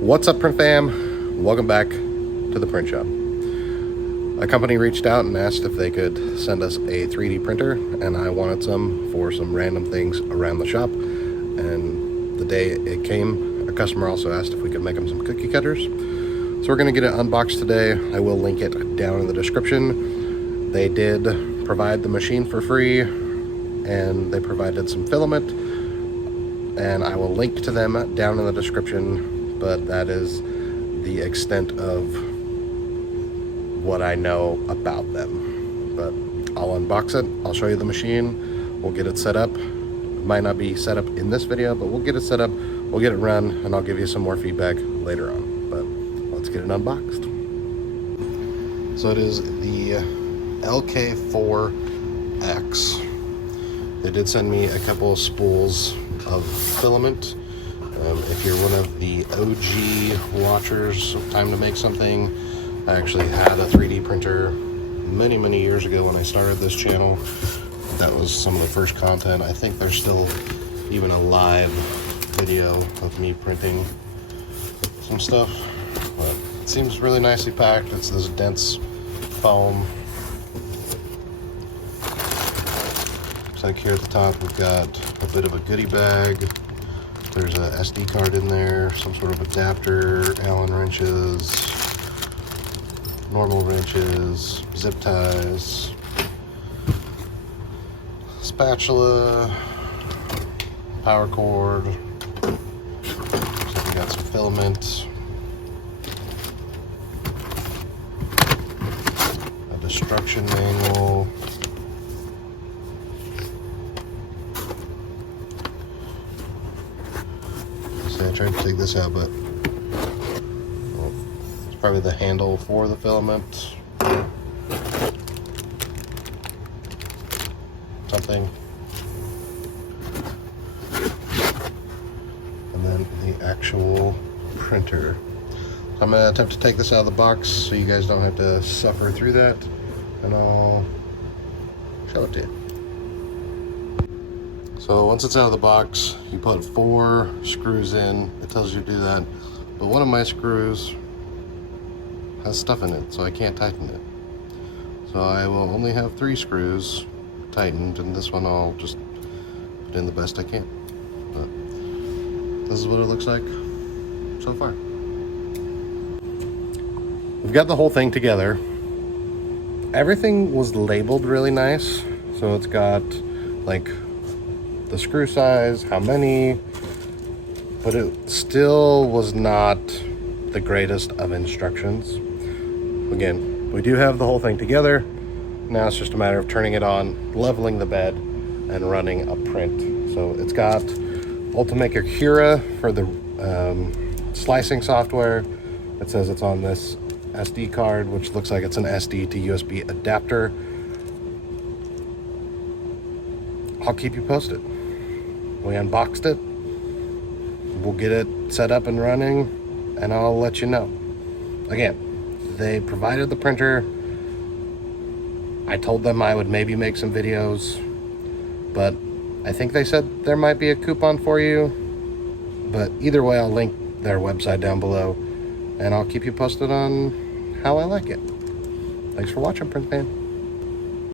What's up, print fam? Welcome back to the print shop. A company reached out and asked if they could send us a 3D printer, and I wanted some for some random things around the shop. And the day it came, a customer also asked if we could make them some cookie cutters. So we're gonna get it unboxed today. I will link it down in the description. They did provide the machine for free, and they provided some filament, and I will link to them down in the description, but that is the extent of what I know about them. But I'll unbox it, I'll show you the machine, we'll get it set up. It might not be set up in this video, but we'll get it set up, we'll get it run, and I'll give you some more feedback later on. But let's get it unboxed. So it is the LK4X. They did send me a couple of spools of filament. If you're one of the OG watchers of Time to Make Something, I actually had a 3D printer many years ago when I started this channel. That was some of the first content. I think there's still even a live video of me printing some stuff. But it seems really nicely packed. It's this dense foam. Looks like here at the top we've got a bit of a goodie bag. There's a SD card in there, some sort of adapter, Allen wrenches, normal wrenches, zip ties, spatula, power cord. Looks like we got some filament, a destruction manual. I tried to take this out, but well, it's probably the handle for the filament. Something. And then the actual printer. So I'm going to attempt to take this out of the box so you guys don't have to suffer through that. And I'll show it to you. So once it's out of the box, you put 4 screws in. It tells you to do that. But one of my screws has stuff in it, so I can't tighten it. So I will only have 3 screws tightened, and this one I'll just put in the best I can. But this is what it looks like so far. We've got the whole thing together. Everything was labeled really nice. So it's got like the screw size, how many, but it still was not the greatest of instructions. Again, we do have the whole thing together. Now it's just a matter of turning it on, leveling the bed, and running a print. So it's got Ultimaker Cura for the slicing software. It says it's on this SD card, which looks like it's an SD to USB adapter. I'll keep you posted. We unboxed it, we'll get it set up and running, and I'll let you know. Again, they provided the printer. I told them I would maybe make some videos, but I think they said there might be a coupon for you. But either way, I'll link their website down below, and I'll keep you posted on how I like it. Thanks for watching, print fan.